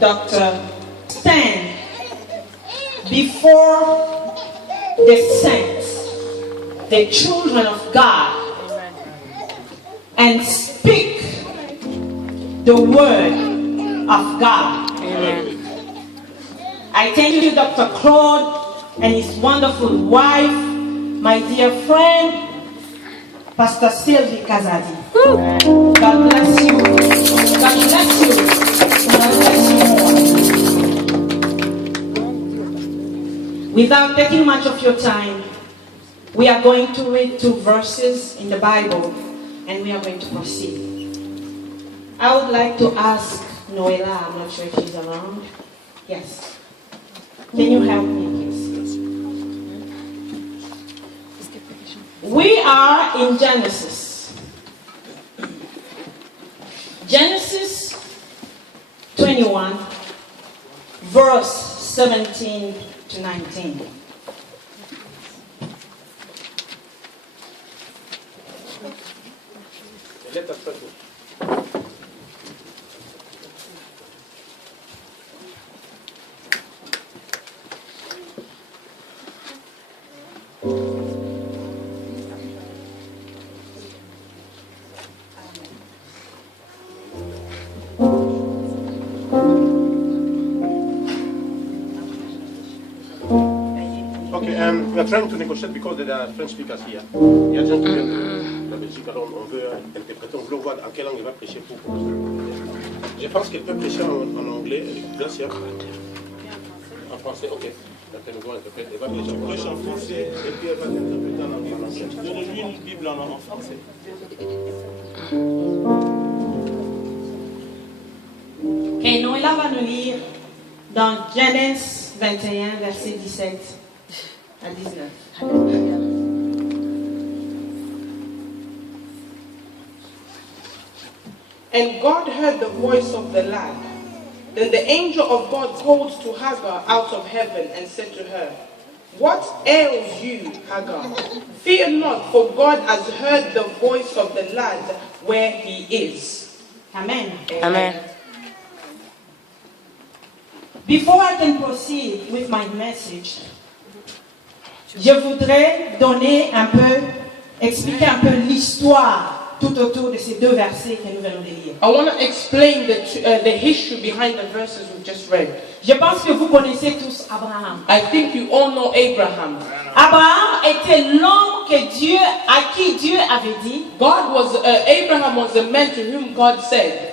Dr. stand before the saints, the children of God, and speak the word of God. Amen. I thank you, Dr. Claude, and his wonderful wife, my dear friend, Pastor Sylvie Kazadi. God bless you. God bless you. God bless you more. Without taking much of your time, we are going to read 2 verses in the Bible, and we are going to proceed. I would like to ask Noela, I'm not sure if she's around. Yes. Can you help me, please? We are in Genesis. Genesis 21, verse 17 to 19. We are trying to negotiate because there are French speakers here. Il y a des gens qui viennent de la Belgique, alors on veut interpréter, on veut voir en quelle langue il va prêcher pour. Je pense qu'il peut prêcher en anglais, Gracia. En français, ok. Après, nous allons interpréter. Il va prêcher en français et puis elle va interpréter en anglais. Donnez-lui une Bible en français. Ok, Noëlla va nous lire dans Genèse 21, verset 17 à 19. And God heard the voice of the lad. Then the angel of God called to Hagar out of heaven and said to her, "What ails you, Hagar? Fear not, for God has heard the voice of the lad where he is." Amen. Amen. Before I can proceed with my message, je voudrais expliquer un peu l'histoire tout autour de ces 2 versets que nous venons de lire. I want to explain the history behind the verses we've just read. Je pense que vous connaissez tous Abraham. I think you all know Abraham. Abraham était l'homme à qui Dieu avait dit, Abraham was the man to whom God said,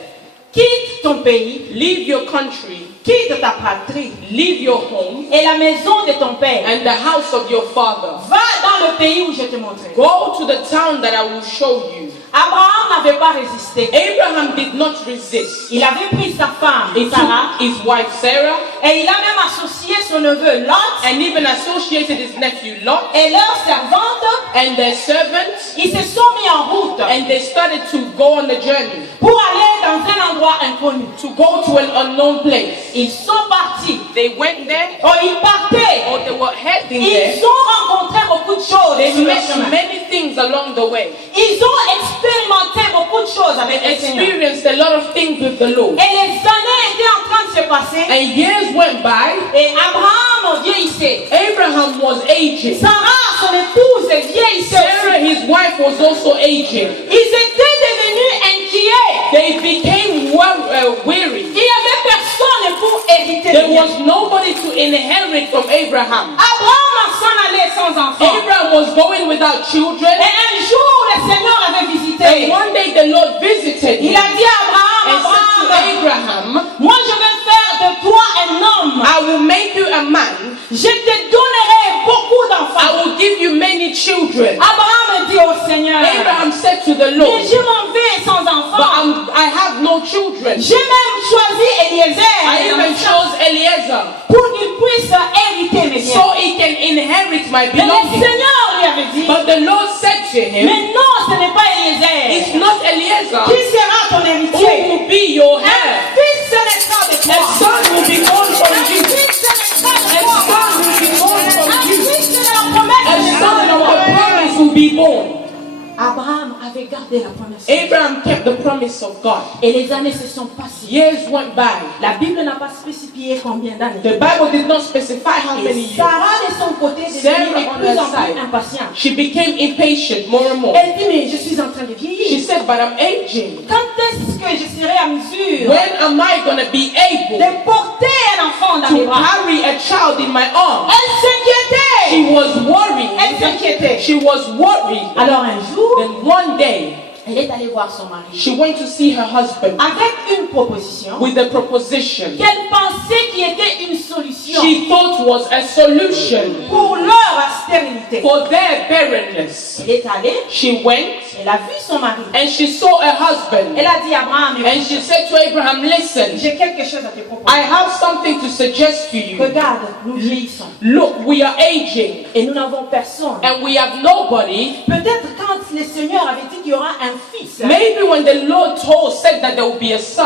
quitte ton pays, leave your country, quitte ta patrie, leave your home, et la maison de ton père. and the house of your father. Va dans le pays où je te montrerai. Go to the town that I will show you. Abraham n'avait pas résisté. Abraham did not resist. Il avait pris sa femme, He Sarah, took his wife Sarah, et il a même associé son neveu Lot and even associated his nephew Lot et leur servante. and their servants, Ils se sont mis en route and they started to go on the journey pour aller dans un endroit inconnu. to go to an unknown place. Ils sont partis. They went there, Oh, ils partaient. or they were heading Ils there. ont rencontré beaucoup de choses They sur leur met chemin. many things along the way. Ils ont expérimenté beaucoup de choses avec They le Seigneur. experienced a lot of things with the Lord. Et les années étaient en train de se passer. And years went by. Et Abraham vieillissait. Abraham was aging. Sarah, son épouse, vieillissait Sarah, aussi. his wife, was also aging. Ils étaient devenus inquiets. They became weary. Il n'y avait personne pour hériter There de was nobody to inherit from Abraham. Abraham s'en allait sans enfant. Abraham was going without children. Et un jour, le Seigneur l'avait visité. And one day the Lord visited Il him a dit à and Abraham, said to Abraham, moi je vais faire de toi un homme. I will make you a man. Je te donnerai beaucoup d'enfants. I will give you many children. Abraham dit au Seigneur, Abraham said to the mais Lord, je m'en vais sans but enfant. I have no children. J'ai même choisi Eliezer I even chose Eliezer pour qu'il puisse hériter mes biens. so he can inherit my Mais le belongings. Seigneur lui avait dit, But the Lord said to him, mais non, ce n'est pas it's Eliezer. not Eliezer Qui sera ton who héritier? will be your Un heir. fils naîtra de A toi. son will be born from Un you. fils naîtra de A toi. son will be born from Un you. fils de la promesse A naîtra son de of toi. the promise will be born. Abraham a avait gardé la promesse. de Dieu. Abraham kept the promise of God. Et les années se sont passées. Years went by. La Bible n'a pas spécifié combien d'années. The Bible did not specify how Et many years. Sarah, de son côté, Sarah, devenait de on plus her en plus side, impatiente. she became impatient more and more. Elle dit, mais je suis en train de She vieillir. said, but I'm aging. Quand est-ce que je serai à mesure When am I going to be able de porter un enfant dans mes to bras? carry a child in my arms? Elle s'inquiétait. She was worried. Elle s'inquiétait. She was worried. Alors un jour, Then one day, elle est allée voir son mari she went to see her husband avec une proposition with a proposition qu'elle pensait qui était une solution she thought was a solution pour leur stérilité. for their barrenness. Elle est allée, She went elle a vu son mari. and she saw her husband Elle a dit à Abraham, and she said to Abraham, listen, j'ai quelque chose à te I proposer. have something to suggest to you. Regarde, nous vieillissons Look, we are aging et nous n'avons personne. and we have nobody. Peut-être quand le Seigneur avait dit qu'il y aura un fils, Maybe when the Lord said that there will be a son,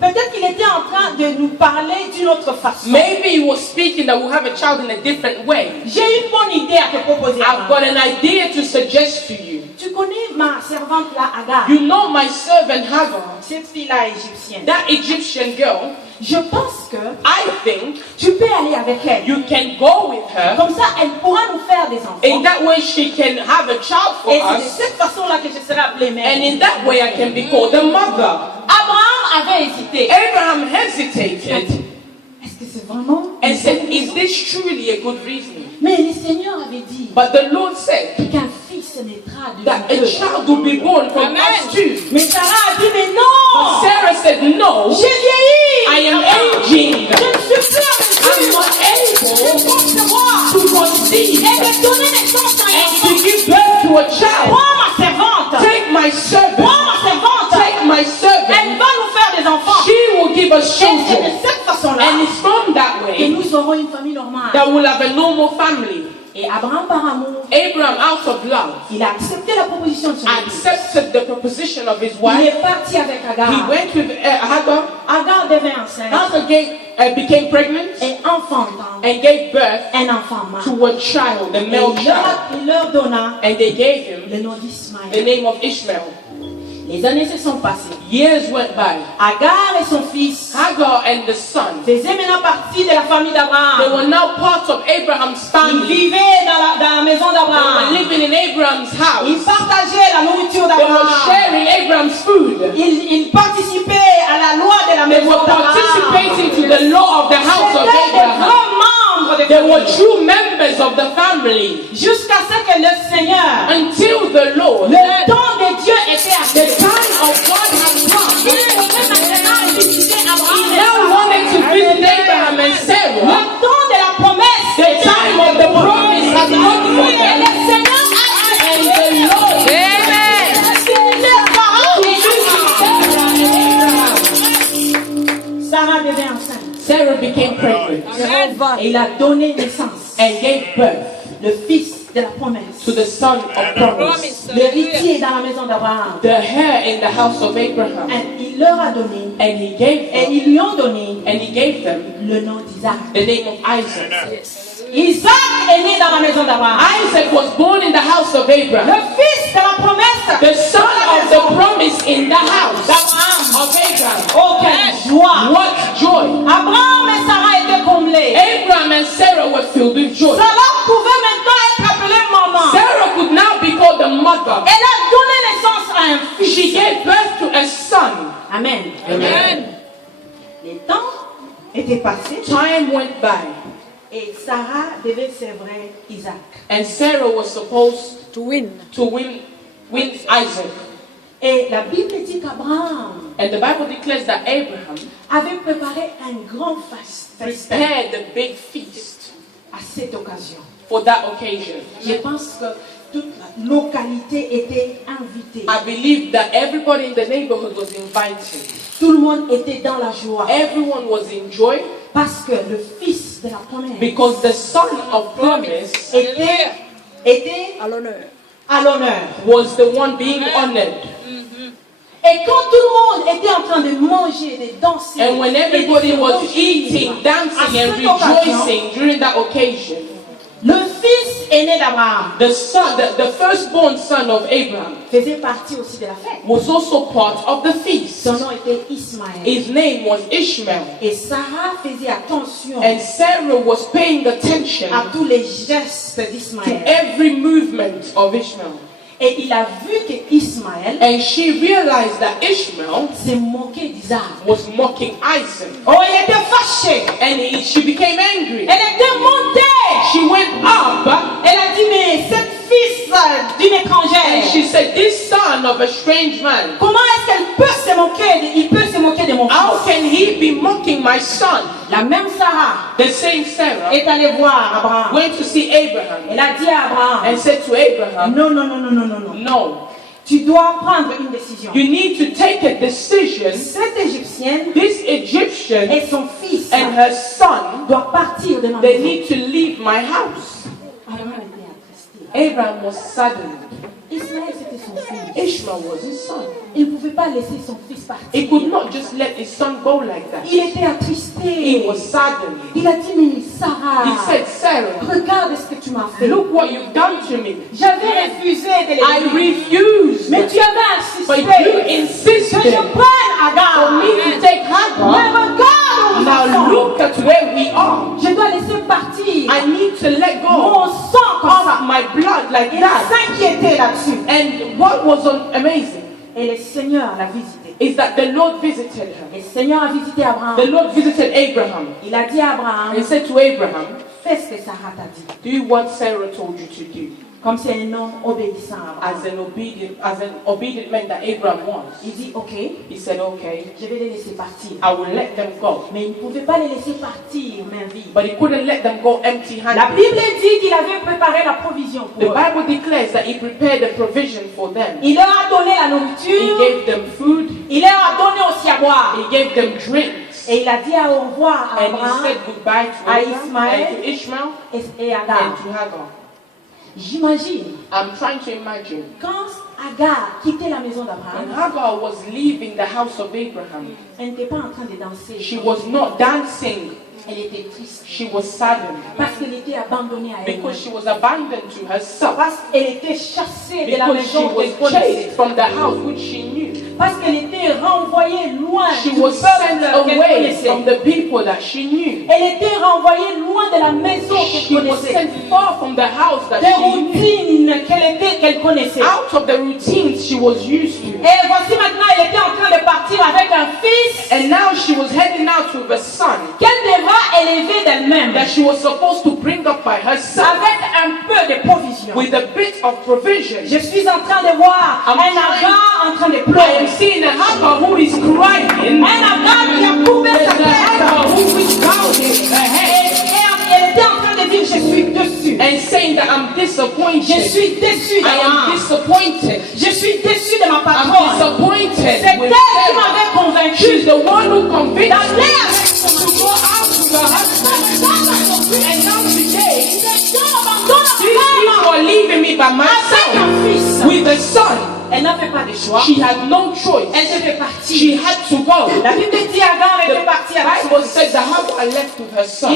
peut-être qu'il était en train de nous parler d'une autre façon. maybe he was speaking that we'll have a child in a different way. J'ai une bonne idée à te proposer. I've Abraham. got an idea to suggest to you. Tu connais ma servante là, Agar, You know my servant Hagar, cette fille-là égyptienne. that Egyptian girl. Je pense que I think tu peux aller avec elle. you can go with her. Comme ça, elle pourra nous faire des enfants. In that way, she can have a child for Et c'est de us. cette façon-là que je serai appelée mère. And in that way, I can be called a mother. Abraham avait hésité. Abraham hesitated Est-ce que c'est vraiment and said, is this truly a good reason? Mais le Seigneur avait dit But the Lord said qu'un fils naîtra de that nous a deux. child will be born from us too. Mais Sarah a dit, mais non, Sarah said, no, j'ai vieilli. I am aging. Je ne suis plus I'm à not able mesure de concevoir to conceive et de donner naissance à un and enfant. to give birth to a child. Prends ma servante. Take my servant. Prends ma servante. Take my Elle servant. va nous faire des enfants. She will give us Et c'est de children. cette façon-là And it's from that que way nous aurons une famille normale. that we'll have a normal family. Et Abraham, par amour, Abraham, out of love, il a accepté la proposition de son épouse. accepted the proposition of his Il wife. est parti avec Agar. He went with Hagar. Agar devint enceinte Hagar became pregnant et enfantant and gave birth un enfant mâle. to a child, a Et male child. il leur donna And they gave him le nom the d'Ismaël. name of Ishmael. Les années se sont passées. Years went by. Agar et son fils Hagar and the son, faisaient maintenant partie de la famille they d'Abraham. were now part of Abraham's Ils family. vivaient dans la maison They were d'Abraham. living in Abraham's Ils house. partageaient la nourriture They were d'Abraham. sharing Abraham's food. Ils participaient à la loi de la They maison were d'Abraham. participating to the law of the house of C'étaient des Abraham. grands membres de They were famille. true members of the family Jusqu'à ce que le Seigneur, until the Lord, le temps de Dieu était the arrivé. time of God had come. Il pouvait maintenant visiter Abraham He et now Sarah. wanted to visit Abraham and Le Sarah. temps de la promesse. The time of the promise had come for Et them. le Seigneur a And the Lord Sarah devint enceinte. Sarah became pregnant Et il a donné naissance. and gave birth Le fils de la promesse. to the son of promise, L'héritier dans la maison d'Abraham. the heir in the house of Abraham. Et il leur a donné, And he gave et them, ils lui ont donné and he gave them le nom d'Isaac. the name of Isaac. Isaac est né dans la maison d'Abraham. Isaac was born in the house of Abraham, Le fils de la promesse. the son of the promise in the house d'Abraham. of Abraham. Oh, quelle joie! What joy! Abraham et Sarah étaient comblés. Abraham and Sarah were filled with joy. Sarah pouvait maintenant être appelée maman. Sarah could now be called a mother. Elle a donné naissance à un fils. She gave birth to a son. Amen. Amen. Les temps étaient passés Time went by, et Sarah devait sévrer Isaac. and Sarah was supposed To win. to win Isaac. Et la Bible dit qu'Abraham And the Bible declares that Abraham avait préparé un grand festin prepared a big feast à cette occasion. for that occasion. Je pense que toute la localité était invitée. I believe that everybody in the neighborhood was invited. Tout le monde était dans la joie Everyone was in joy parce que le fils de la promesse because the son of promise était À l'honneur. à l'honneur. was the one being honored. Et quand tout le monde était en train de manger, de danser, And when et de everybody se was réjouir eating, à dancing, and cette occasion, rejoicing during that occasion, le fils aîné d'Abraham the son, the firstborn son of Abraham, faisait partie aussi de la fête. was also part of the feast. Son nom était Ismaël. His name was Ishmael. Et Sarah faisait attention And Sarah was paying attention à tous les gestes to d'Ismaël. every movement of Ishmael. Et il a vu que Ismaël And she realized that Ishmael s'est moqué d'Isaac. was mocking Isaac. Oh, il était fâché. And she became angry. Elle était montée. She went up Elle a dit, mais cette fils d'une and étrangère, she said, this son of a strange man, comment est-ce qu'elle peut se moquer, il peut se moquer de mon how fils? can he be mocking my son? La même Sarah The same Sarah est allée voir Abraham. went to see Abraham Elle a dit à Abraham, and said to Abraham, non, non, non, non, non, non, non. no, Tu dois prendre une décision. you need to take a decision. Cette Égyptienne This Egyptian et son fils and her son, doivent partir de ma they maison. need to leave my house. Abraham était attristé. Abraham was saddened. Ismaël, c'était son fils. Ishmael was his son. Il ne pouvait pas laisser son fils He partir. could not just let his son go like that. Il était attristé. He was saddened. Il a dit, mais He Sarah, said, Sarah, regarde ce que tu m'as fait. look what you've done to me. J'avais refusé de I l'élever. refused, Mais tu avais but you insisté que insisted je prenne for Agar. me to take Mais Hagar. regarde où nous en Now sommes. look at where we are. Je dois laisser partir I need to let mon go sang comme of ça. my blood like Il that. s'inquiétait là-dessus. And what was amazing Et le Seigneur l'a visité. is that the Lord visited her. Et le Seigneur a visité Abraham. The Lord visited Abraham. Il a dit à Abraham, He said to Abraham, fais ce que Sarah t'a dit. do what Sarah told you to do. Comme c'est un homme obéissant à Abraham. As an obedient man that Abraham was. Il dit, ok, He said, okay, je vais les laisser partir. I will let them go. Mais il ne pouvait pas les laisser partir main vide. But he couldn't let them go La empty-handed. Bible dit qu'il avait préparé la provision The pour eux. Bible declares that he prepared a provision for them. Il leur a donné la He nourriture. gave them food. Il leur a donné aussi à boire. He gave them drinks. Et il a dit au revoir à And he Abraham said goodbye to à Abraham Ismaël and to Ishmael et and Agar. to Hagar. J'imagine, I'm trying to imagine quand Agar quittait la maison when d'Abraham, Hagar was leaving the house of Abraham, elle n'était pas en train de danser. she was not dancing. Elle était triste. She was saddened Parce qu'elle était abandonnée à elle-même. because she was abandoned to herself. Parce qu'elle était chassée de la Because she maison qu'elle was chased connaissait. from the house which she knew. Parce qu'elle était renvoyée loin She du was peuple sent qu'elle away connaissait. from the people that she knew. Elle était renvoyée loin de la maison She qu'elle was connaissait. sent far from the house that Des she knew. routines qu'elle connaissait. Out of the routines she was used to. Et voici maintenant, elle était en train de partir avec un fils And now she was heading out with a son qu'elle devra élever d'elle-même. that she was supposed to bring up by herself Avec un peu de provision. with a bit of provision. Je suis en train de voir I'm un trying- Agar en train de I am pleurer. seeing a Hagar who is crying. Un Agar qui a coupé There's sa a Hagar tête. who is bowing her head Et elle était en train de dire, je suis déçue. and saying that I'm Je disappointed. suis déçue I am d'Abraham. disappointed. Je suis déçue de ma I'm patronne. disappointed C'est elle with qui Sarah. m'avait convaincue She's the one who convinced d'aller me avec son to go out with her husband. And now today, these people are leaving me by avec myself un fils. with a son. Elle n'avait pas de choix. She had no choice. Elle devait She partir. had to go. La Bible dit Agar The était partie avec son Bible fils. said that Hagar left with her son.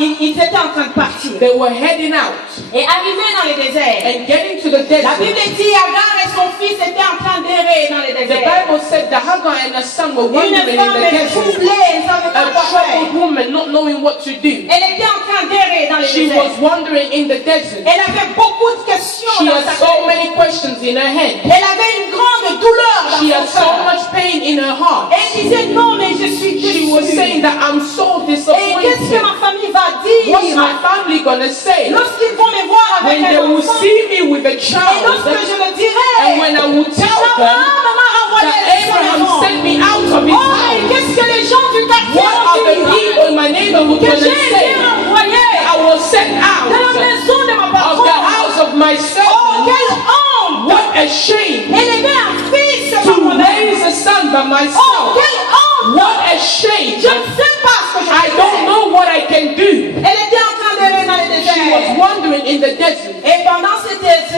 Ils étaient en train de partir. They were heading out Et arrivés dans le désert, and getting to the la desert. Bible dit Agar et son fils étaient en train d'errer dans le The désert. Bible said that Hagar and her son were Une wandering in femme the desert. troublée, elle ne savait A pas quoi faire. troubled woman not knowing what to do. Elle était en train d'errer dans le She désert. was wandering in the desert. Elle avait beaucoup de questions She dans had sa so tête. many questions in her head. Elle avait une grande douleur dans She son had so cœur. much pain in her heart. Elle disait non, mais je suis She was déçue. saying that I'm so Et qu'est-ce que disappointed. ma famille va dire What's my family gonna say lorsqu'ils vont me voir avec when they un will enfant? see me with a Et child? lorsque je le And dirai, when I will tell them Abraham m'a renvoyé that de son Abraham maison. sent me out of his Oh, et house, qu'est-ce que les gens du quartier what are the vont dire? people in my neighborhood Que gonna j'ai été say? renvoyé I was sent de la out maison de ma of the patronne. house of my Oh, servant. quelle honte! What a shame Élever un fils to par moi-même. raise a son by Oh, myself. quelle honte! What a shame. Je ne sais pas ce que je I peux don't faire. know what I can do. Elle était en train d'errer dans le She was désert. wandering in the desert. Et pendant ce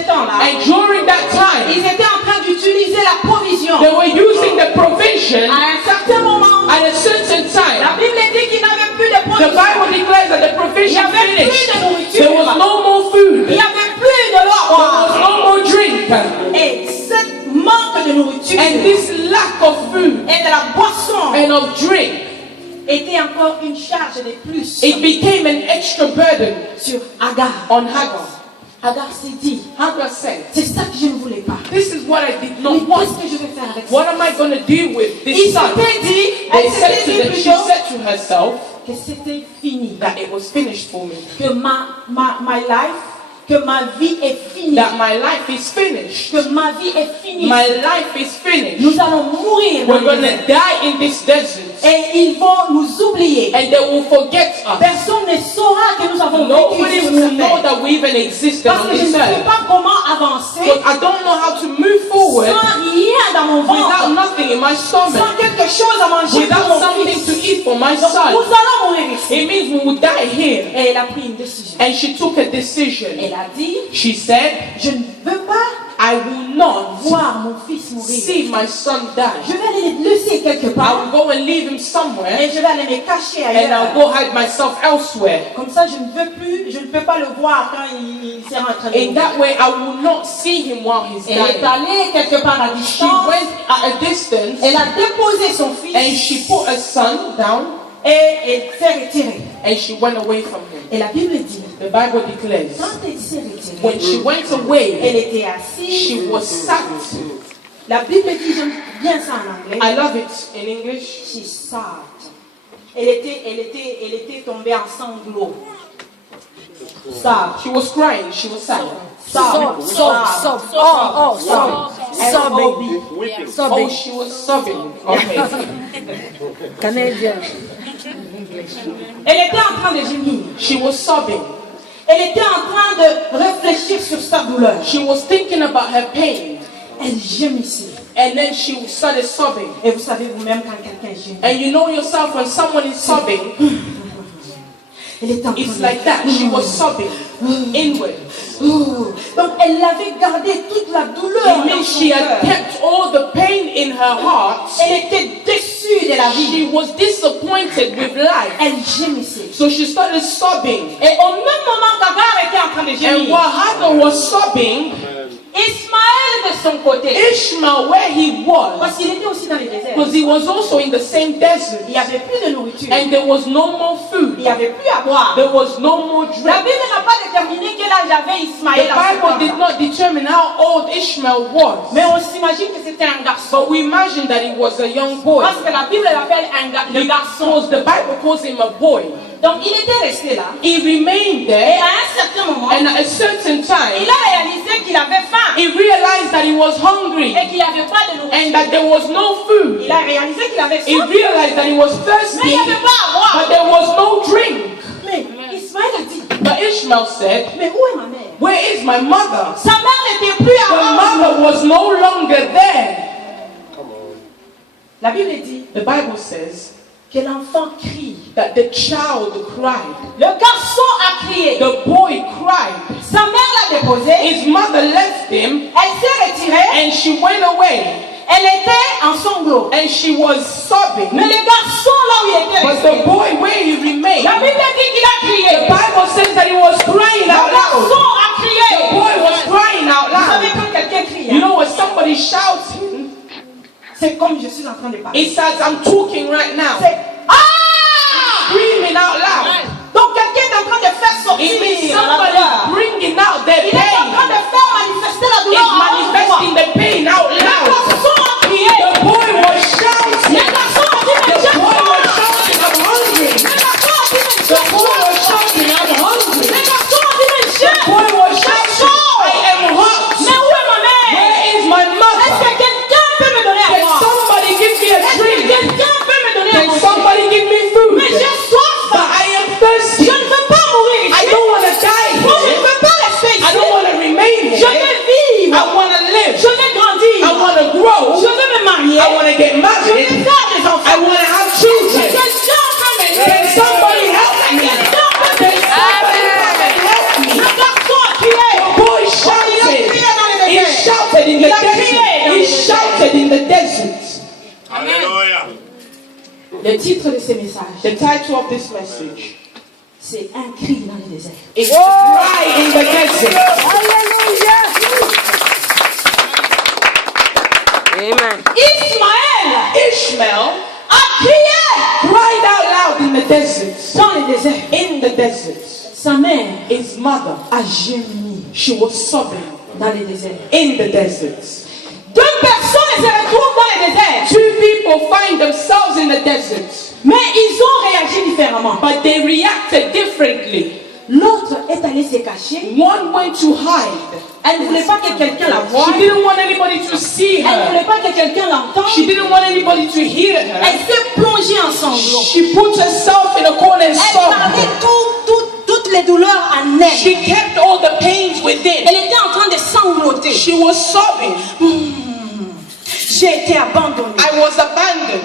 temps-là, And during that time, ils étaient en train d'utiliser la provision. they were using the provision À un certain moment, at a certain la time. Bible dit qu'il n'avait plus de The provision. Bible declares that the Il n'y provision avait plus finished. de nourriture. There was no more food. Il n'y And this lack of food et de la boisson and of drink, était encore une charge de plus it became an extra burden sur Agar. on Hagar. Agar s'est dit, Hagar said, c'est ça que je ne voulais pas. this is what I did Mais not want. qu'est-ce que je vais faire avec ça? What am I going to do with this Il son? s'était dit, They elle said s'était dit she plutôt said to herself que c'était fini. that it was finished for me. Que my life, que ma vie est finie. That my life is finished. Que ma vie est finie. My life is finished. Nous allons mourir dans We're le going désert. to die in this desert. Et ils vont nous oublier. And they will forget us. Personne ne saura que nous avons Nobody vécu sur will cette know terre. that we even existed Parce on que je this ne sais earth. pas comment avancer But I don't know how to move forward sans rien dans mon without ventre, nothing in my sans stomach, quelque chose à manger pour without mon something fils. to eat for my Donc, son. nous allons mourir ici. It means we will die here. Et elle a pris une décision. And she took a decision. Elle a dit, She said, je ne veux pas I will not voir mon fils mourir. see my son Je die. vais aller le laisser quelque I part will go and leave him somewhere et je vais aller me cacher and I'll ailleurs. go hide myself elsewhere. Comme ça, je ne peux pas le voir quand il sera en train de In mourir. that way, I will not see him while he's Elle est dying. allée quelque part à She distance. went at a distance Elle a déposé son fils and she put her son down et elle s'est retirée. and she went away from him. Et la Bible dit, The Bible declares, quand elle s'est retirée, when she went away, elle était assise. she was sat. La Bible dit, j'aime bien ça en anglais. I love it in English. She sat. Elle était tombée en sanglots. Sat. She was crying. She was sad. Sobbing. Weeping. Oh, she was sobbing. Okay. Canadien. Elle était en train de gémir. She was sobbing. Elle était en train de réfléchir sur sa douleur. She was thinking about her pain. Elle gémissait. And then she started sobbing. Et vous savez vous-même quand quelqu'un gémit. And you know yourself when someone is sobbing, Elle était en train it's de... like that. She was sobbing inward. Donc elle avait gardé toute la douleur It dans means son she had cœur. kept all the pain in her heart. Elle était déçue de la vie. She was disappointed with life. Elle gémissait. So she started sobbing. Et au même moment qu'Agar était en train de And gémir, while Hagar was sobbing, Ismaël de son côté, Ishmael, where he was, parce qu'il était aussi dans le désert, because he was also in the same desert, il n'y avait plus de nourriture, and there was no more il food, n'y avait plus à boire. there was no more La drink. Bible n'a pas déterminé quel âge avait The Ismaël à ce Bible did temps-là. not determine how old Ishmael was, Mais on s'imagine que c'était un garçon. but we imagine that he was a young boy, Parce que la Bible l'appelle le garçon. because the Bible calls him a boy. Donc il était resté là. He remained Et there, à un certain moment, and at a certain il time, a réalisé qu'il avait faim he realized that he was hungry et qu'il n'y avait pas de and nourriture. that there was no food. Il a réalisé qu'il avait He faim, realized that he was mais thirsty, il n'y avait pas à boire. but there was no drink. Mais Ismaël a dit, But Ishmael said, mais où est ma mère? where is my mother? Sa mère n'était plus The à mother was no longer there. Come on. La Bible dit The Bible says que l'enfant crie. that the child cried. Le garçon a crié. The boy cried. Sa mère l'a déposé. His mother left him Elle s'est retirée. and she went away Elle était en sanglots. and she was sobbing. Mais le garçon là où il était But resté, the boy, where he remained, la Bible dit qu'il a the crié. Bible says that he was crying Le out garçon loud. a The crié. boy was crying out Vous savez loud. quand quelqu'un crie, You hein, know when somebody shouts, c'est comme je suis en train de parler. it says, I'm talking right now. C'est ah! Screaming out loud. Donc quelqu'un est en train de faire sortir It means la somebody douleur. bringing out their Il est en train pain. de faire manifester la douleur. It's manifesting the pain out Le loud. garçon a crié. The boy was shouting. Le garçon a dit, mais The j'ai boy was faim. shouting, I'm hungry. Le garçon a dit, mais The j'ai boy was faim. shouting, I'm hungry. Le garçon a dit, mais j'ai The boy was shouting, I am hot. Mais où est ma mère? Where is my Est-ce mother? que quelqu'un peut me donner à Can boire? somebody give me a Est-ce que drink? quelqu'un peut me donner à Can manger? somebody give me food? Mais j'ai soif. But I am thirsty. Je ne veux pas mourir I ici. don't want to die Moi, je ne here. veux pas rester I ici. don't want to remain Je here. veux vivre. I want to live. Je veux grandir. I want to grow. Je veux me marier. I want to get Je veux married. faire des I enfants. want to have children. Quelqu'un peut m'aider. Can somebody help me? Quelqu'un peut Can m'aider. somebody help me? Le garçon a crié. Boy shouted. He shouted in the desert. He shouted in the desert. Hallelujah. Le titre de ce message, The title of this message c'est Un cri dans le désert. is Cry in the Desert. Amen. Ishmael a crié cried out loud in the desert. dans le désert. In the desert, Sa mère his mother, a gémi she was sobbing dans le désert. in the desert. Deux personnes se retrouvent dans le désert, Two people find themselves in the desert, mais ils ont réagi différemment. but they reacted differently. L'autre est allé se cacher. One went to hide. Elle ne voulait pas que quelqu'un la voie. She didn't want anybody to see Elle ne her. voulait pas que quelqu'un l'entende. She didn't want anybody to hear her. Elle s'est plongée en sanglots. She put herself in a corner and Elle sobbed. parlait toutes les douleurs en She elle. kept all the pains within. Elle était en train de sangloter. She was sobbing. J'ai été abandonnée. I was abandoned.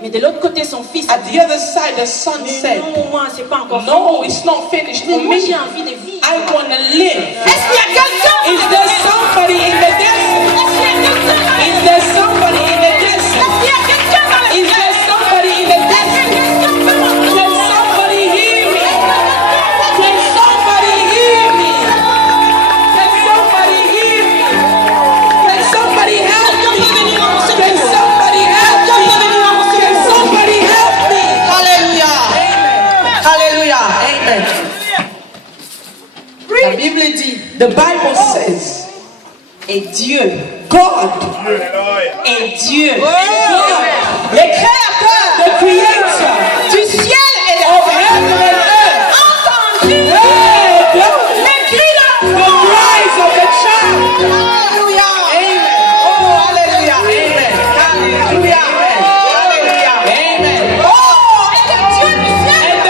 Mais de l'autre côté, son fils a At dit, the other side, the son mais said, non, moi, c'est pas encore no, fini. it's not finished Mais for moi, j'ai me. envie de vivre. I want to live. Est-ce qu'il y a quelqu'un? Is there somebody in the desert? Is there somebody in the desert? Est-ce qu'il y a quelqu'un dans le Is there somebody in the desert? Can somebody hear me? Can somebody hear me? Can somebody hear me? Can somebody help me? Can somebody help me? Can somebody help me? Alléluia. Amen. Alléluia. Amen. La Bible dit, the Bible says, Et Dieu, God, et Dieu, le créateur, the creator du ciel et de of la terre, heaven and earth, entendu heard les cris de the cries of the child. Alléluia. Amen. Oh, Alléluia. Amen. Alléluia. Alléluia. Amen. Oh, et le Dieu du ciel And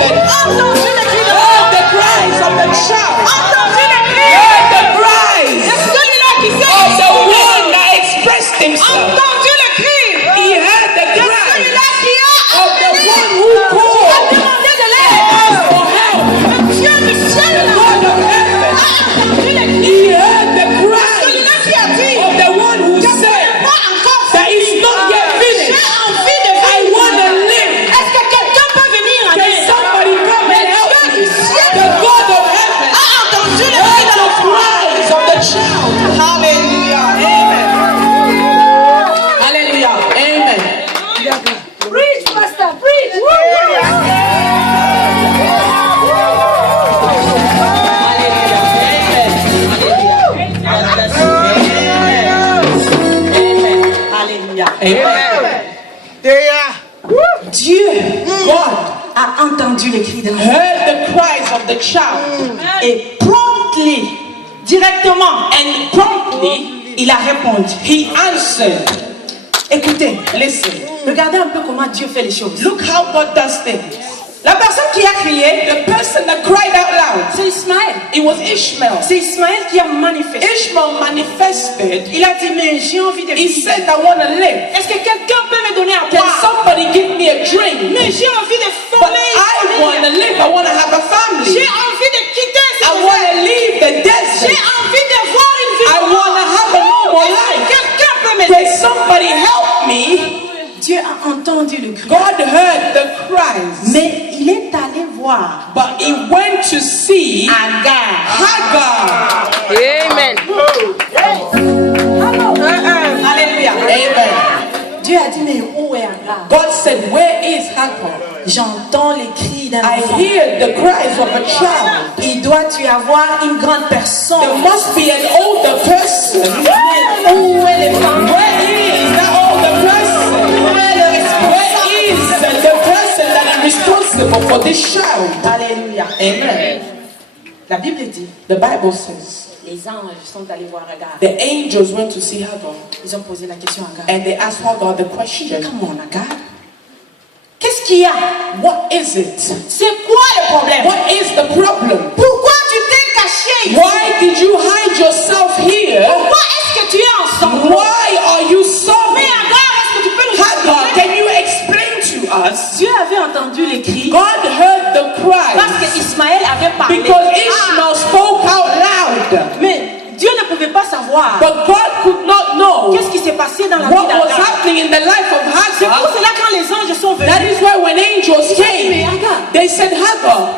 the God of heaven entendu les cris de heard the cries of the child. entendu les cris Heard the cries de celui-là qui of s'est the one that expressed himself. entendu le cri He heard the de cries celui-là qui a of the one who a called demandé de l'aide. for help. Le Dieu du ciel God of heaven. a entendu les cris. He heard the cries Celui-là qui a dit of the one who said pas encore that is not yet j'ai finished. envie de I want to vivre. live. Est-ce que quelqu'un peut venir en Can aide? somebody come and help me? The God of heaven A entendu les heard cris the cries of the child. Alléluia. Amen. Hallelujah. Amen. Preach, pastor, preach. Alléluia. Amen. Dieu God a entendu les cris de l'enfant. heard the cries of the child Et promptly, directement, and promptly il a répondu. he answered. Écoutez, Listen. regardez un peu comment Dieu fait les choses. Look how God does things. La personne qui a crié, The person that cried out loud, c'est Ismaël. it was Ishmael. C'est Ismaël qui a manifesté. Ishmael manifested. Il a dit, mais j'ai envie de He vivre. said, I want to live. Est-ce que quelqu'un peut me donner à Can boire? somebody give me a drink? Mais j'ai envie de But former. I want to live. I want to have a family. J'ai envie de quitter ce I want to désert. leave the J'ai desert. envie de voir une vie. I want to have a normal Est-ce que life. quelqu'un peut me Can dire? somebody help me? Dieu a entendu le cri. God heard the cries, Mais il est allé voir but he went to see Agar. Hagar. Amen. Alléluia. Amen. Dieu a dit, mais où est Agar? God said, where is Hagar? J'entends les cris d'un I enfant. hear the cries of a child. Il doit y avoir une grande personne. There must be an older person. Où est les femmes? Where is that older person? Where is the person that is responsible for this child? Alléluia. Amen. La Bible dit, The Bible says les anges sont allés voir Agar. the angels went to see Hagar Ils ont posé la question à Agar. and they asked Hagar the question, Come on, Agar. Qu'est-ce qu'il y a? what is it? C'est quoi le problème? What is the problem? Pourquoi tu t'es caché ici? Why did you hide yourself here? Pourquoi est-ce que tu es ensemble? Why are you Mais sobbing? Agar, est-ce que tu peux nous Hagar, expliquer? can you explain to us? Dieu avait entendu les cris God heard the parce cries que Ismaël avait parlé. because Ishmael spoke out loud. Mais Dieu ne pouvait pas savoir But God could not know qu'est-ce qui s'est passé dans la vie what was d'Agar. happening in the life of C'est pour Hagar. cela quand les anges sont venus, That is why when angels mais came, Hagar, they said, Hagar,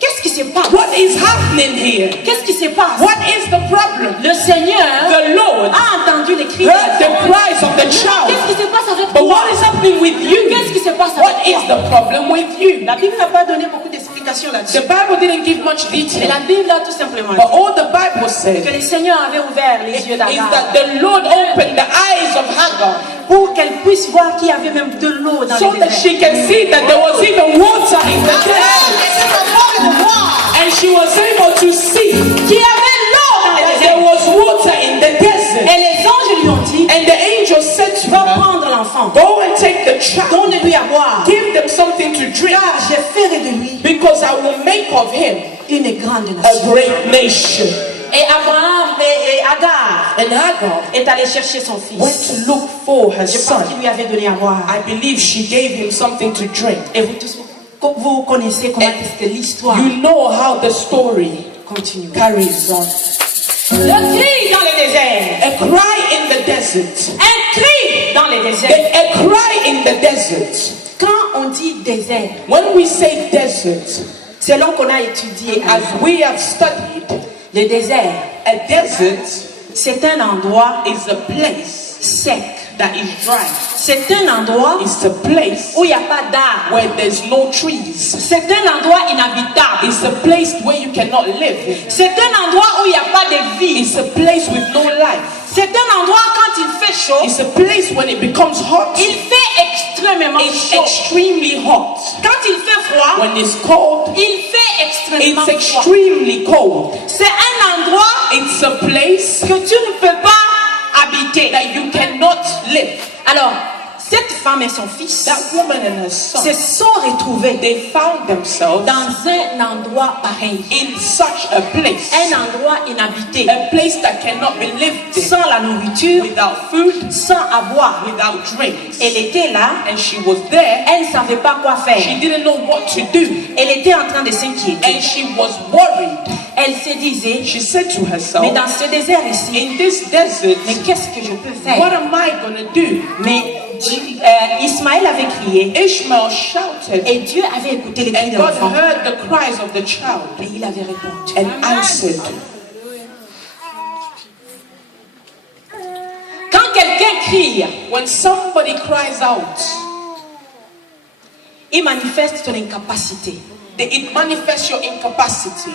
qu'est-ce qui se passe? What is happening here? Qu'est-ce qui se passe? What is the problem? Le Seigneur The Lord a entendu les cris de heard the l'enfant. cries of the child. Qu'est-ce qui se passe avec But toi? what is happening with you? Qu'est-ce qui se passe What avec is toi? the problem with you? La Bible n'a pas donné beaucoup d'explications là-dessus. The Bible didn't give much Mais detail. la Bible a tout simplement But dit all the Bible que said le Seigneur avait ouvert les yeux is d'Agar that the Lord opened the eyes of Hagar pour qu'elle puisse voir qu'il y avait même de l'eau dans so le that désert. she can see that there was even water in the desert. And she was able to see Qu'il y avait l'eau dans le that désert. there was water in the desert. Et les anges lui ont dit, And the angel said to va her, prendre l'enfant, go and take the child, donne-lui à boire, give them something to drink, car je ferai de lui because I will make of him une grande a nation. great nation. Et Abraham et Agar And Hagar est allé chercher son went fils. to look for her Je pense son. qu'il lui avait donné à boire. I believe she gave him something to drink. Et vous tous, vous connaissez comment est-ce que l'histoire You know how the story continue. carries on. Le cri dans le désert. A cry in the desert. Un cri dans le désert. A cry in the desert. Quand on dit désert, When we say desert, selon qu'on a étudié, as we have studied, le désert, a desert c'est un endroit is a place sec. that is dry. C'est un endroit It's a place où il n'y a pas d'arbres. where there's no trees. C'est un endroit inhabitable. It's a place where you cannot live. C'est un endroit où il n'y a pas de vie. It's a place with no life. C'est un endroit quand il fait chaud, It's a place when it becomes hot. il fait extrêmement It's chaud. extremely hot. Quand il fait froid, When it's cold, il fait extrêmement it's froid. extremely cold. C'est un endroit It's a place que tu ne peux pas habiter. that you cannot live. Alors, cette femme et son fils That woman and her son, se sont retrouvés they found themselves dans un endroit pareil. in such a place. Un endroit inhabité. A place that cannot be lived in. Sans la nourriture, Without food, sans à boire. without drinks. Elle était là, And she was there. elle ne savait pas quoi She faire. didn't know what to do. Elle était en train de s'inquiéter. And she was worried. Elle se disait, She said to mais herself, dans ce désert ici, in this desert, mais qu'est-ce que je peux what faire? am I going to do? Mais Ismaël avait crié Ishmael shouted, et Dieu avait écouté les cris and de God l'enfant heard the cries of the child et il avait répondu. and answered. Quand quelqu'un crie, When somebody cries out, il manifeste son incapacité. it manifests your incapacity.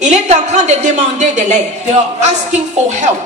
Il est en train de demander de l'aide. They are asking for help.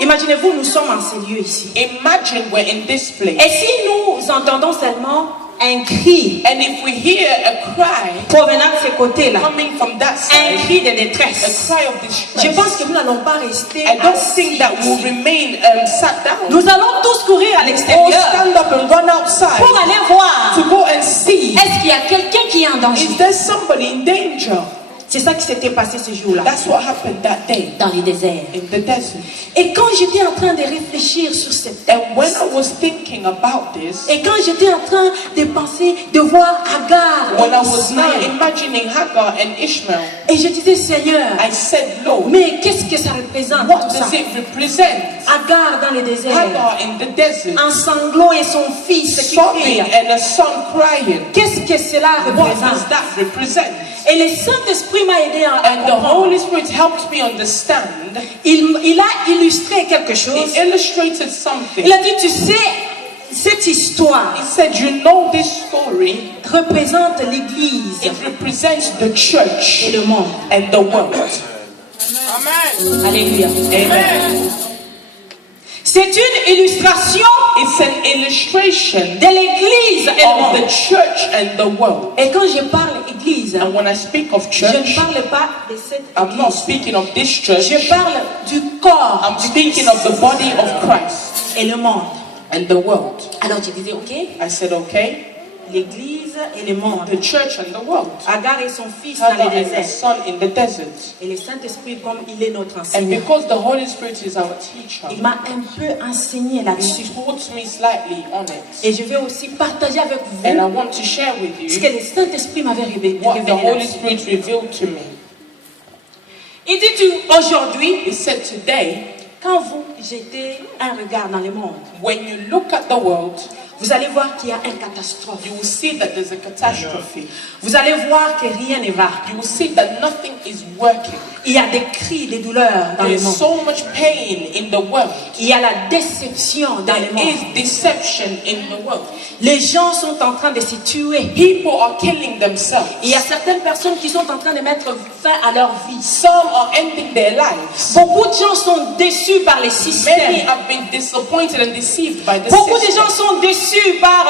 Imaginez-vous, nous sommes en ce lieu ici. Imagine we're in this place. Et si nous entendons seulement un cri And if we hear a cry provenant de ce côté-là, coming from that un side, cri de a détresse, cry of je pense distress, que nous n'allons pas rester I don't assis think that we'll ici. remain sat down. Nous allons tous courir à Or l'extérieur stand up and run outside pour aller voir. to go and see, Est-ce qu'il y a quelqu'un qui est en danger? is there somebody in danger? C'est ça qui s'était passé ce jour-là, That's what happened that day dans les déserts. in the desert. Et quand j'étais en train de réfléchir sur cette And when I was thinking about this, et quand j'étais en train de penser, de voir Agar when I et was now Ismaël, imagining Hagar and Ishmael, et je disais, Seigneur, I said, Lord, mais qu'est-ce que ça représente what tout ça? does it represent? Agar dans le désert, Hagar in the desert, en sanglots et son fils qui sobbing crie. and a son crying. Qu'est-ce que cela What does représente? that represent? Et le Saint-Esprit m'a aidé à And the comprendre. Holy Spirit helped me understand. Il a illustré quelque chose. He illustrated something. Il a dit, tu sais, cette histoire He said, you know this story, représente l'Église it represents the church et le monde. and the world. Alléluia. Amen. C'est une illustration It's an illustration de l'Église et le of monde. the church and the world. Et quand je parle Église, And when I speak of je ne church, parle pas de cette I'm not Église. speaking of this church. Je parle du corps I'm speaking of the body of Christ et le monde. and the world. Alors je disais, ok, I said, okay, l'Église et le monde. the church and the world. Agar et son fils dans Hagar le and her désert. son in the desert. Et le Saint-Esprit, comme il est notre And enseignant, because the Holy Spirit is our teacher, il m'a un peu enseigné He là-dessus. taught me slightly on it. Et je vais aussi partager avec And I vous want to share with ce you que le Saint-Esprit m'avait révélé. what the Holy là-dessus. Spirit revealed to me. Il dit aujourd'hui, He said today, quand vous jetez un regard dans le monde, when you look at the world, vous allez voir qu'il y a une catastrophe. you will see that there's a catastrophe. Vous allez voir que rien ne va. You will see that nothing is working. Il y a des cris, des douleurs dans le There's monde. so much pain in the world. Il y a la déception dans le There monde. is deception in the world. Les gens sont en train de se tuer. People are killing themselves. Il y a certaines personnes qui sont en train de mettre fin à leur vie. Some are ending their lives. Beaucoup de gens sont déçus par les Many systèmes. have been disappointed and deceived by the Beaucoup de system. gens sont déçus par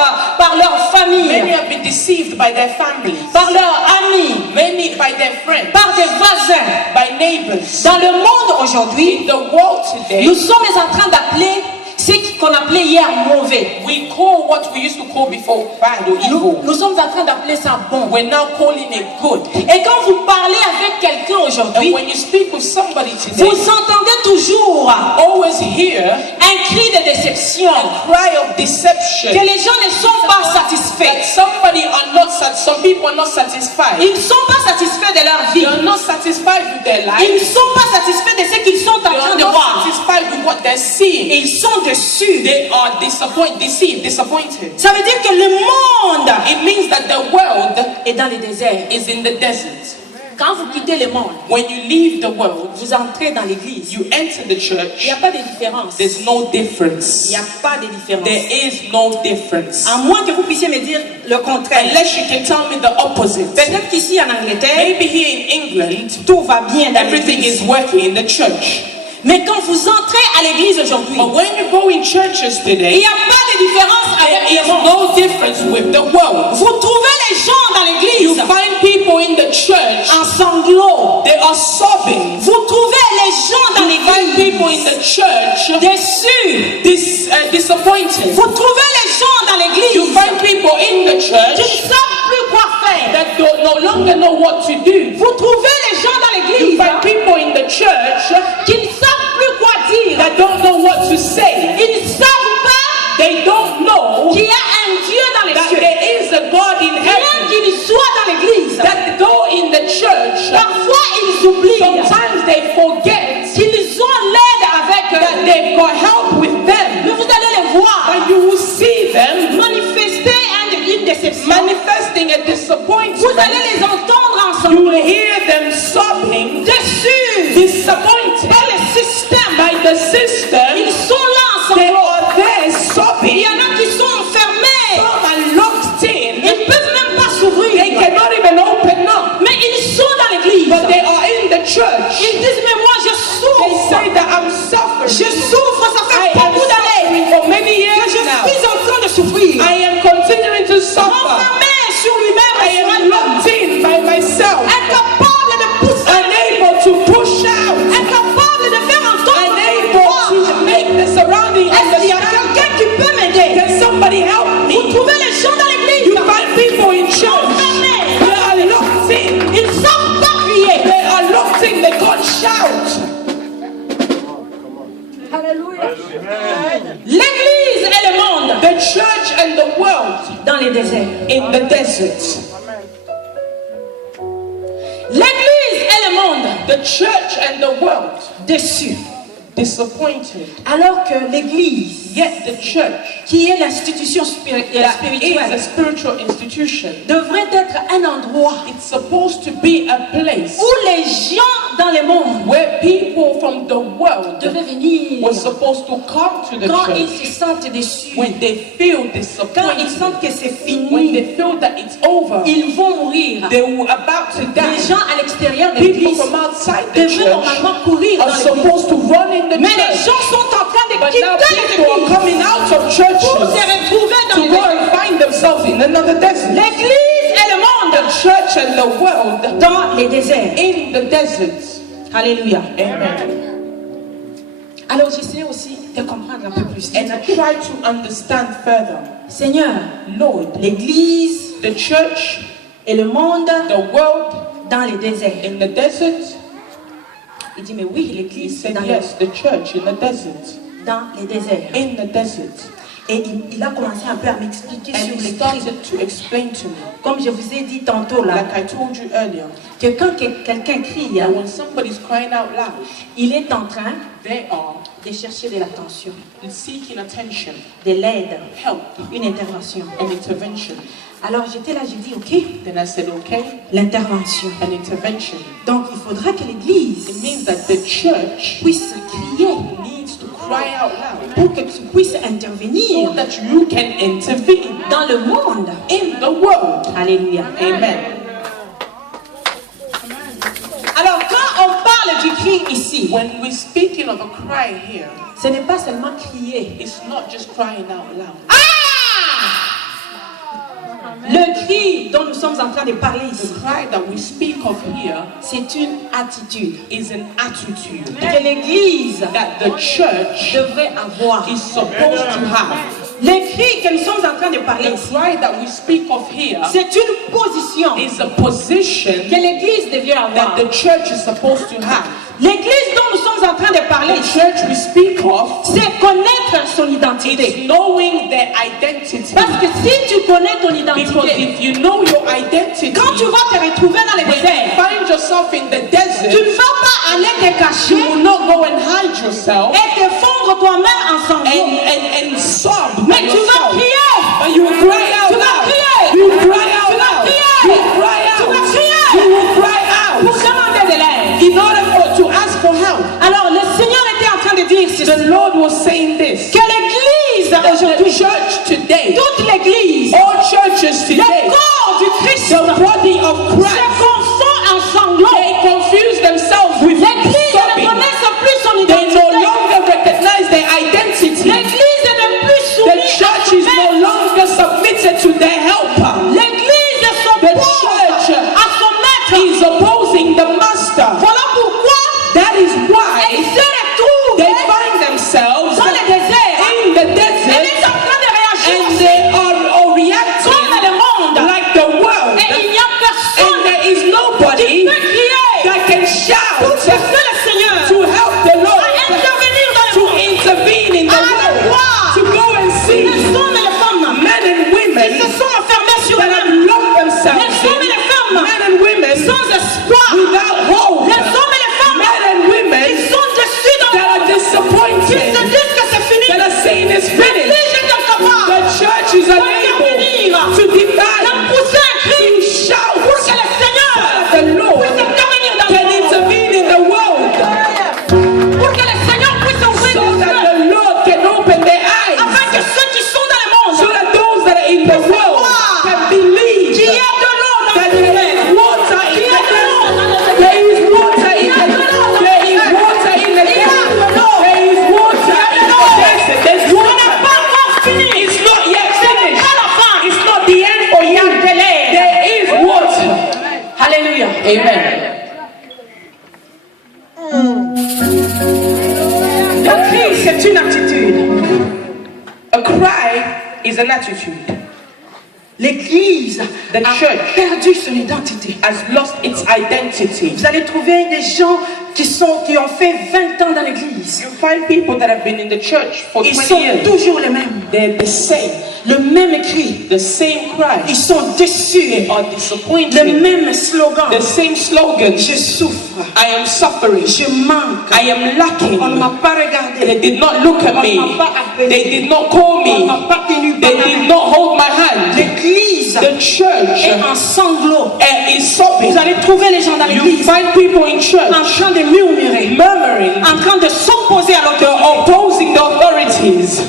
leur famille, Many have been deceived by their families. par leurs amis, Many by their friends, par des voisins. by neighbors. Dans le monde aujourd'hui, In the world today, nous sommes en train d'appeler ce qu'on appelait hier mauvais. we call what we used to call before bad or evil. Nous sommes en train d'appeler ça bon. We're now calling it good. Et quand vous parlez avec quelqu'un And aujourd'hui, when you speak with somebody today, vous entendez toujours always hear un cri de déception, cry of deception. que les gens ne sont pas That satisfaits. some people are not satisfied. Ils ne sont pas satisfaits de leur They vie. are not satisfied with their Ils ne life. sont pas satisfaits de ce qu'ils sont en They train are de not voir. satisfied with what they're seeing. Ils sont déçus. They are deceived, disappointed. Ça veut dire que le monde It means that the world est dans les déserts. is in the desert. Quand vous quittez le monde, When you leave the world, vous entrez dans l'église. you enter the Il n'y church. a pas de différence. There's no Il difference. n'y a pas de différence. There is no difference. À moins que vous puissiez me dire le contraire. Unless you can tell me the opposite. Peut-être qu'ici en Angleterre, Maybe here in England, tout va bien dans everything l'église. is working in the church. Mais quand vous entrez à l'église aujourd'hui, But when you go in churches il today, n'y a pas de différence avec there le is monde. no difference with the world. Vous trouvez les gens dans You l'église find people in the church, en sanglots. they are sobbing. Vous trouvez les gens dans You find people in l'église the church déçus. disappointed. Vous trouvez les gens dans You l'église find people in the qui church ne savent plus quoi faire. that don't no longer know what to do. Vous trouvez les gens dans You l'église find people in the church qui ne savent plus quoi dire. that don't know what to say. Ils ne savent pas They don't know qu'il y a un Dieu dans les that cieux. there is a God in Bien heaven. qu'ils soient dans l'église, That though in the church, parfois ils oublient sometimes they forget qu'ils ont l'aide avec that eux. they've got help with Mais them. vous allez les voir But you will see them manifester une déception. manifesting a Vous disappointment. allez les entendre You ensemble, will hear them sobbing, déçus disappointed par le système. by the system. Ils sont là They ensemble. are there Il sobbing. y en a qui sont enfermés. Some are locked Ils in. ne peuvent même pas They s'ouvrir. cannot even open up. Mais ils sont dans l'église. But they are in the church. Ils disent, mais moi je They souffre. say that I'm Je suffering. souffre, ça I fait am beaucoup d'années suffering for many que years je now. suis en train de souffrir. I am continuing to suffer. Enfermé sur lui-même, I sur am elle-même. locked in by myself. Incapable de pousser, Unable to push out. incapable de faire entendre ma Unable voix. to make the surrounding Est-ce qu'il y a understand. quelqu'un qui peut m'aider? Can somebody help Vous me? trouvez les gens dans l'église You find people in church. enfermés. They are locked in. Ils ne savent pas crier. They are locked in. They can't shout. L'église et le monde The church and the world dans les déserts. in the desert. L'église et le monde The church and the world déçus. disappointed. Alors que l'église, Yet the church, qui est l'institution that is a spirituelle, spiritual institution, devrait être un endroit it's supposed to be a place où les gens dans le monde where people from the world devaient venir were supposed to come to the quand ils church se sentent déçus, when they feel quand ils disappointed, sentent que c'est when fini, they feel that it's over, ils vont mourir. they were about to Les die. gens à l'extérieur de People l'église from outside the devraient church normalement courir are dans l'église. supposed to run in the Mais les church. gens sont en train de But now quitter les people are églises coming out of pour se churches retrouver dans to les go églises. and find themselves in another desert. L'église et le The monde church and the world dans les déserts. in the desert. Alléluia. Amen. Alors j'essaie aussi de comprendre un peu plus. And I try to understand further. Seigneur, Lord, l'église the church, et le monde the world dans les déserts. in the desert. Il dit, mais oui, He l'église said, dans, yes, the church in the desert. dans les déserts. In the desert. Et il a commencé un peu à m'expliquer And sur he les cris. started to explain to me, Comme je vous ai dit tantôt là, like I told you earlier, que quand quelqu'un crie, that when somebody's crying out loud, il est en train they are de chercher de l'attention, and seeking attention, de l'aide, help, une intervention. an intervention. Alors j'étais là, j'ai dit, ok, Then I said, okay, l'intervention. an intervention. Donc il faudra que l'Église It means that the church puisse crier needs to cry out loud pour que tu puisses so intervenir that you can intervene dans le monde. in the world. Alléluia. Amen. Alors quand on parle du cri ici, When we're speaking of a cry here, ce n'est pas seulement crier. it's not just crying out loud. Le cri dont nous sommes en train de parler The ici, cry that we speak of here c'est une attitude is an attitude que l'Église that the church devrait avoir. is supposed to have. Le cri que nous sommes en train de parler The ici, cry that we speak of here c'est une position is a position que l'Église devrait avoir. that the church is supposed to have. L'Église dont nous sommes en train de parler, The church we speak of c'est connaître son identité. is knowing their identity. Parce que si tu connais ton Because identité, if you know your identity, quand tu vas te retrouver dans le when you désert, find yourself in the tu desert, ne vas pas aller te you cacher will not go and hide yourself et te fondre toi-même en sanglots. and sob by Mais tu vas yourself. crier. But you will cry out Tu vas loud. crier. You will cry out Tu vas loud. crier. You will cry Tu out. vas crier. You will cry Pour out demander de l'aide. in order to ask for help. Alors le Seigneur était en train de dire ceci, The Lord was saying this. que l'Église The aujourd'hui, church today, toute l'Église, all churches le today, corps du Christ the body of se Christ, confond en sanglots. they confuse themselves with L'Église ne sobbing. connaît plus son They no identité. longer recognize their identity. L'Église n'est plus The soumise church à is no longer submitted to their helper. L'Église The s'oppose church à son maître. is opposing the master. Voilà pourquoi That is elle why se retrouve they find themselves dans le désert. in the Elle desert est en train de réagir and they are comme reacting le monde. like the world. Et il n'y a And personne there is qui nobody peut crier that can pour shout pousser le Seigneur to help the à Lord, intervenir dans le to monde. intervene in the À aller world, voir to go and les see hommes et les femmes men and qui women se sont enfermés sur that have eux-mêmes. locked themselves Les hommes et les femmes men and women sans espoir. without hope, Les hommes et les femmes men and qui women sont déçus dans that are qui se disappointed, disent que c'est fini. that are saying it's finished. L'Église est incapable The church is unable to de divide, pousser un cri to shout pour que le Seigneur the Lord puisse intervenir dans can le monde. intervene in the world Pour que le Seigneur puisse ouvrir so les that yeux. the Lord can open their eyes, Afin que ceux qui sont dans le monde, so that those that are in the world can believe qu'il y a de l'eau dans that le there désert. is water in the desert. There is water in the desert. There is water in the desert. There is water in the desert. There's Ce n'est water. pas encore fini. It's not yet Ce n'est finished. pas la fin. It's not the end for Il y a you. de l'air. There is water. Alléluia. Amen. Le cri, c'est une attitude. A cry is an attitude. L'Église The a church perdu son identité. has lost its identity. Vous allez trouver des gens qui ont fait 20 ans dans l'Église. You find people that have been in the church for Ils 20 sont years. toujours les mêmes. They're the same. Le même cri. The same cry. Ils sont déçus. They are Le disappointed. même slogan. The same slogan. Je souffre. I am suffering. Je manque. I am lacking. On ne m'a pas regardé. They did not look at me. They did not call On me. ne m'a pas tenu par They la did main. not hold my hand. L'Église The church est en sanglots. is sobbing. Vous allez trouver les gens dans You l'Église find people in en church train de murmurer, murmuring, en train de s'opposer à l'autorité. opposing the authorities,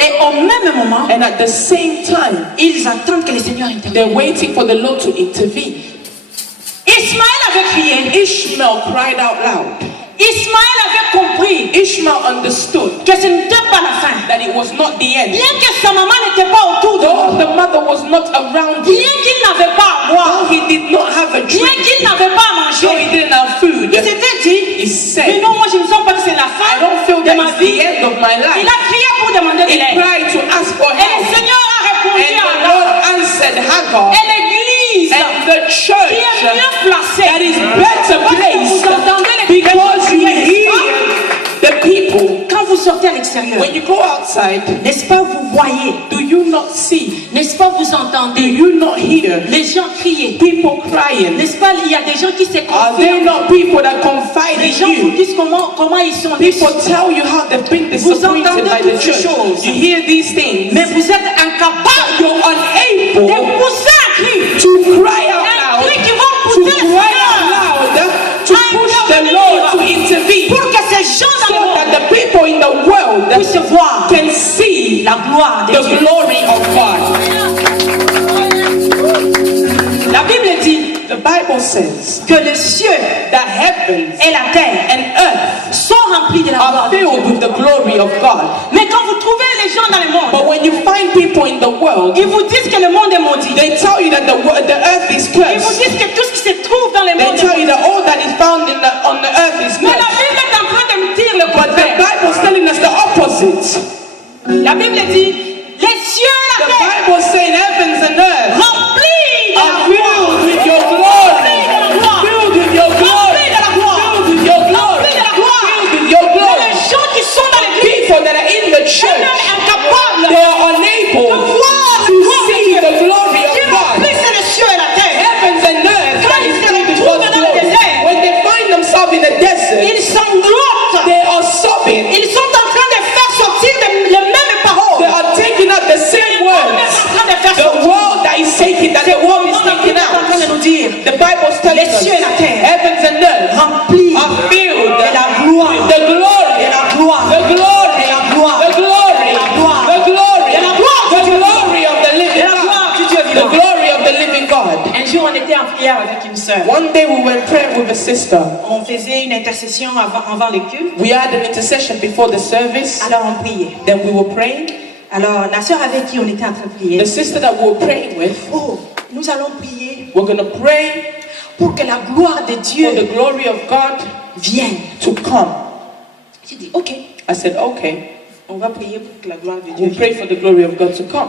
Et au même moment, and at the same time, ils attendent que le Seigneur intervienne. they're waiting for the Lord to intervene. Ismaël avait crié. Ishmael cried out loud. Ismaël avait compris Ishmael understood que ce n'était pas la fin. that it was not the end. Bien que sa maman n'était pas autour de Though lui, the mother was not around bien him, qu'il n'avait pas à though boire, he did not have a bien drink, qu'il n'avait pas à though he manger, didn't have food, il s'était dit, he mais said, non, moi je ne sens pas que c'est la I fin don't feel de that ma it's the vie. end of my Il life. a crié pour demander de He l'aide. cried to ask for Et le help. Seigneur a répondu And the à Lord Hagar. answered Hagar. Et l'Église And the qui church est mieux placée, that is better parce que vous placed entendez les because you prières, hear the people. quand vous sortez à l'extérieur, When you go outside, n'est-ce pas, vous voyez, do you not see? N'est-ce pas, vous Do entendez you not hear les gens crier? people crying? N'est-ce pas, il y a des gens qui se Are there confient. not people that confide Les in gens vous you? disent comment ils sont People déçus. tell you how they've been Vous disappointed entendez by the toutes ces church. choses. You hear these things. Mais vous êtes incapable You're de unable pousser un cri. to cry out Un loud, cri qui va to pousser le cry Seigneur out loud, to push the Lord to intervene, pour que ces gens so dans le that monde the people in the world puissent voir can see la gloire de the Dieu. glory of God. La Bible dit The Bible says que les cieux that heavens et la terre and earth sont remplis de la gloire are de Dieu. filled with the glory of God. Mais quand vous trouvez les gens dans le monde, But when you find people in the world, ils vous disent que le monde est maudit. they tell you that the earth is Ils vous cursed. disent que tout ce qui se trouve dans le They monde est tell you maudit. that all that is found on the earth is Mais la cursed. Bible est en train de me dire le But the contraire. Bible is telling us the opposite. La Bible dit, les cieux et The la terre Bible is saying heavens and earth remplis de la are gloire. filled with your glory. Filled with your glory. Remplis de la gloire. Filled with your glory. Remplis de la gloire. Filled with your Mais glory. les gens qui sont dans l'église People that are in the sont church, incapables they are unable de voir to see the glory qui of God. remplissent les cieux et la terre. Heavens and earth Quand that is ils se filled with retrouvent God's dans le glory. désert, When they find themselves in the desert, ils sanglotent. they are sobbing. Ils sont en train de faire sortir les mêmes paroles. They are taking out the same Ils sont words. en train de faire The sortir. world that is taking, that the world is taking est en train de out. nous dire, The Bible is telling les us cieux et la terre heavens and earth remplis are filled de la gloire. with the glory, De la gloire. the glory, De la gloire. the glory, De la gloire. the glory, De la gloire the de Dieu. glory of the De living la gloire du Dieu God, the vivant. glory of the living God. Un jour, on était en prière avec une sœur. One day we were in prayer with a sister. On faisait une intercession avant le culte. We had an intercession before the service. Alors, on priait. Then we were praying. Alors, la sœur avec qui on était en train de prier. The sister that we were praying with, Oh, nous allons prier we're gonna pray pour que la gloire de for Dieu the glory of God vienne. to come. J'ai dit, ok, I said, okay. on va prier pour que la gloire de Dieu We'll pray vienne. for the glory of God to come.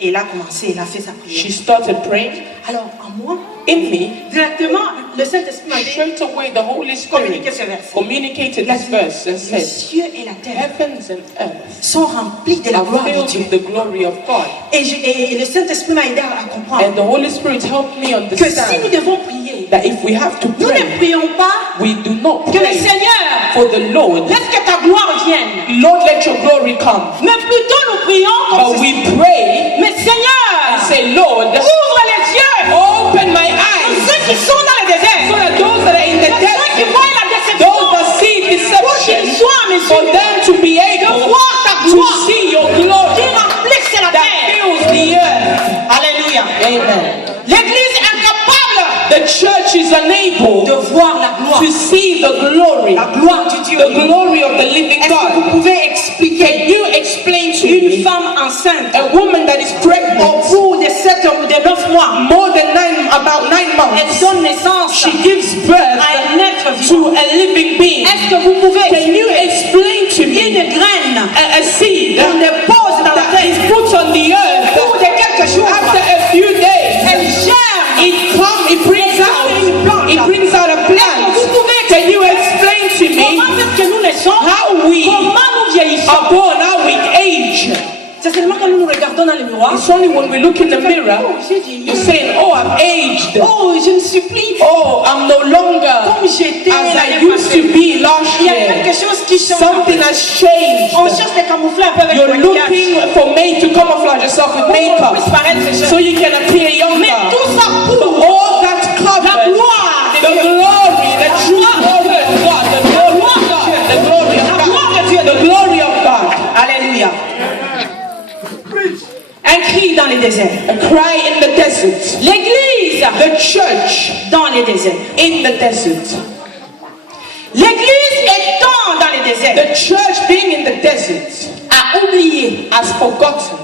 Et elle a commencé, elle a fait sa prière. She started praying. Alors, en moi, In me, directement, le Saint-Esprit m'a dit, straight away the Holy communiquer Spirit ce verset. communicated this verse and Les said, cieux et la terre heavens and earth sont remplis de la are gloire de filled Dieu. with the glory of God. Et le Saint-Esprit m'a aidé à comprendre And the Holy Spirit helped me que si nous understand devons prier, that if we have to nous ne pray, prions pas we do not que le pray Seigneur for the Lord. laisse que ta gloire vienne. Lord, let your glory come. Mais plutôt nous prions comme But ceci. we pray Mais Seigneur, and say, Lord, ouvre les yeux open my de eyes ceux qui sont dans le so désert, that those that are in de the ceux qui desert, voient la déception, those that see pour qu'ils deception, soient en for mesure them to be able de voir ta to gloire see your qui glory remplisse la that terre. fills the earth. Alléluia. Amen. L'église est incapable The church is unable de voir la gloire, to see the glory, la gloire du Dieu. the glory of the living Est-ce que vous God. pouvez Can expliquer you explain to une me femme enceinte a woman that is au pregnant bout de 7 ou de 9 mois, more than about 9 elle months? donne naissance She gives à birth un être vivant. to a living being. Est-ce que vous pouvez Can you expliquer explain to une me graine a seed qu'on dépose dans la that is terre put on the au bout earth de quelques jours, after a few days? elle germe, It brings out a plant. Can you explain to me comment est-ce que nous naissons, how we comment nous vieillissons? are born, how we age? C'est seulement quand nous nous regardons dans le miroir. It's only when we look in the mirror, Oh, j'ai dit, you're saying, oh, I've aged. oh, je ne suis plus Oh, I'm no longer comme j'étais as I l'année used to passée. be last Il y a quelque year. chose qui change. Something has changed. On cherche de camoufler un peu avec You're le maquillage. looking for to camouflage yourself with Pour qu'on puisse makeup paraître jeune. so you can appear Mais younger. tout ça But pour all that la covers gloire de the Dieu. glory, the true glory of God, the glory of God, the glory of La gloire de Dieu. God, the glory of God. Alléluia. Un cri dans les déserts. A cry in the desert. L'église The church dans les déserts. in the desert. L'église étant dans les déserts The church being in the desert a oublié has forgotten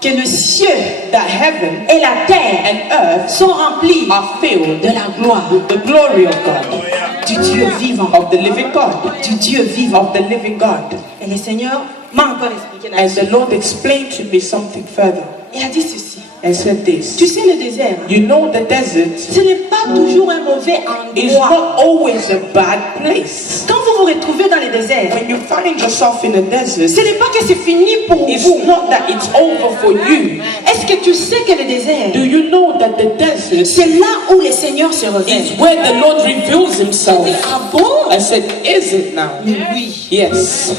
que le ciel that heaven et la terre and earth sont remplis are filled de la gloire with the glory of God, du Dieu vivant. of the living God, Du Dieu vivant. of the living God. Et le Seigneur m'a encore expliqué And là-dessus. the Lord explained to me something further Il a dit ceci. and said this. Tu sais, le désert, You know, the desert ce n'est pas toujours un mauvais is endroit. not always a bad place. Quand vous vous retrouvez dans les déserts, when you find yourself in a desert, ce n'est pas que c'est fini pour it's vous. not that it's over for you. Est-ce que tu sais que le désert, Do you know that the desert c'est là où le Seigneur se révèle? is where the Lord reveals himself? Ah bon? I said, is it now? Oui. Yes.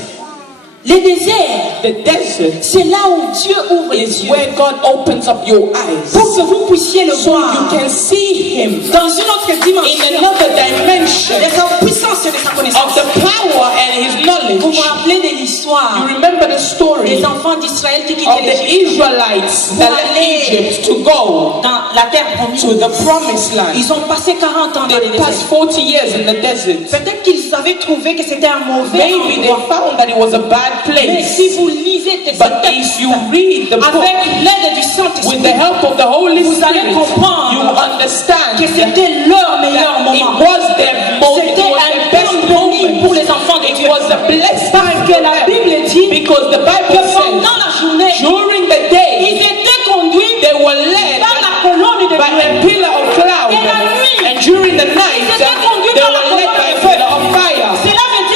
Le désert, The desert c'est là où Dieu ouvre les is yeux where God opens up your eyes pour que vous puissiez le so voir you can see him dans une autre in dimension another dimension de sa puissance et de sa of connaissance. the power and his Vous knowledge. vous rappelez de You l'histoire remember the story des of enfants d'Israël qui the quittaient l'Égypte Israelites that left Egypt to go dans la terre promise. to the promised land. Ils ont passé 40 ans dans They le passed désert. 40 years in the desert. Peut-être qu'ils avaient trouvé que c'était un mauvais Maybe they endroit. found that it was a bad Mais place. si vous lisez ces But if you textes read the book avec l'aide du with Saint-Esprit, the help of the Holy vous allez Spirit, comprendre you understand que that c'était leur meilleur it moment. was their moment, it C'était was un the best temps béni pour moment. les enfants de It Dieu. was a blessed Parce time que for la them. Bible dit Because the Bible que says pendant la journée, during the ils day étaient conduits they were led par la colonne de by a Dieu. pillar